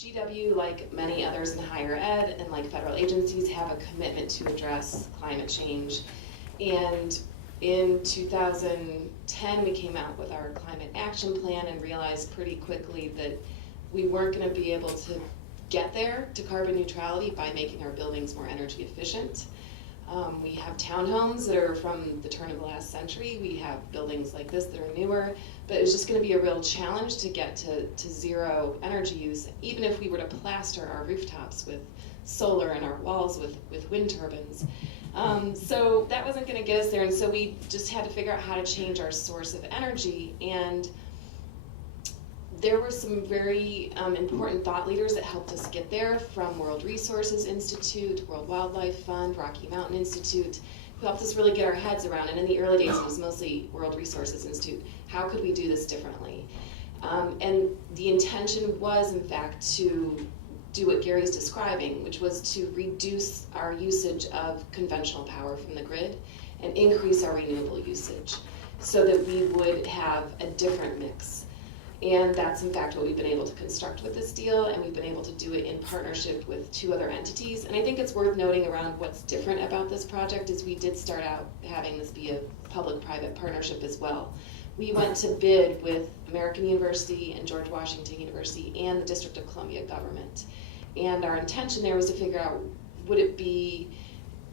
GW, like many others in higher ed and like federal agencies, have a commitment to address climate change. And in 2010, we came out with our climate action plan and realized pretty quickly that we weren't going to be able to get there to carbon neutrality by making our buildings more energy efficient. We have townhomes that are from the turn of the last century. We have buildings like this that are newer, but it was just going to be a real challenge to get to zero energy use, even if we were to plaster our rooftops with solar and our walls with wind turbines. So that wasn't going to get us there, and so we just had to figure out how to change our source of energy. And there were some very important thought leaders that helped us get there, from World Resources Institute, World Wildlife Fund, Rocky Mountain Institute, who helped us really get our heads around. And in the early days, it was mostly World Resources Institute. How could we do this differently? And the intention was, in fact, to do what Gary's describing, which was to reduce our usage of conventional power from the grid and increase our renewable usage so that we would have a different mix. And that's in fact what we've been able to construct with this deal, and we've been able to do it in partnership with 2 other entities. And I think it's worth noting around what's different about this project is we did start out having this be a public-private partnership as well. We went to bid with American University and George Washington University and the District of Columbia government. And our intention there was to figure out, would it be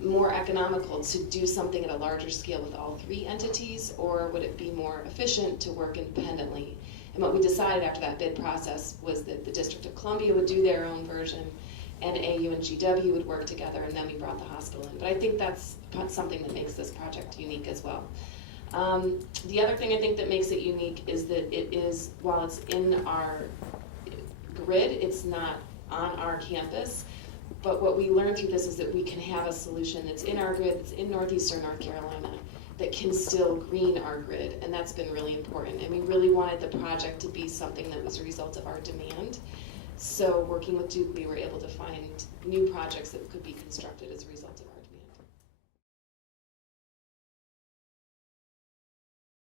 more economical to do something at a larger scale with all 3 entities, or would it be more efficient to work independently? And what we decided after that bid process was that the District of Columbia would do their own version, and AU and GW would work together, and then we brought the hospital in. But I think that's something that makes this project unique as well. The other thing I think that makes it unique is that it is, while it's in our grid, it's not on our campus. But what we learned through this is that we can have a solution that's in our grid, that's in northeastern North Carolina, that can still green our grid, and that's been really important. And we really wanted the project to be something that was a result of our demand. So working with Duke, we were able to find new projects that could be constructed as a result of our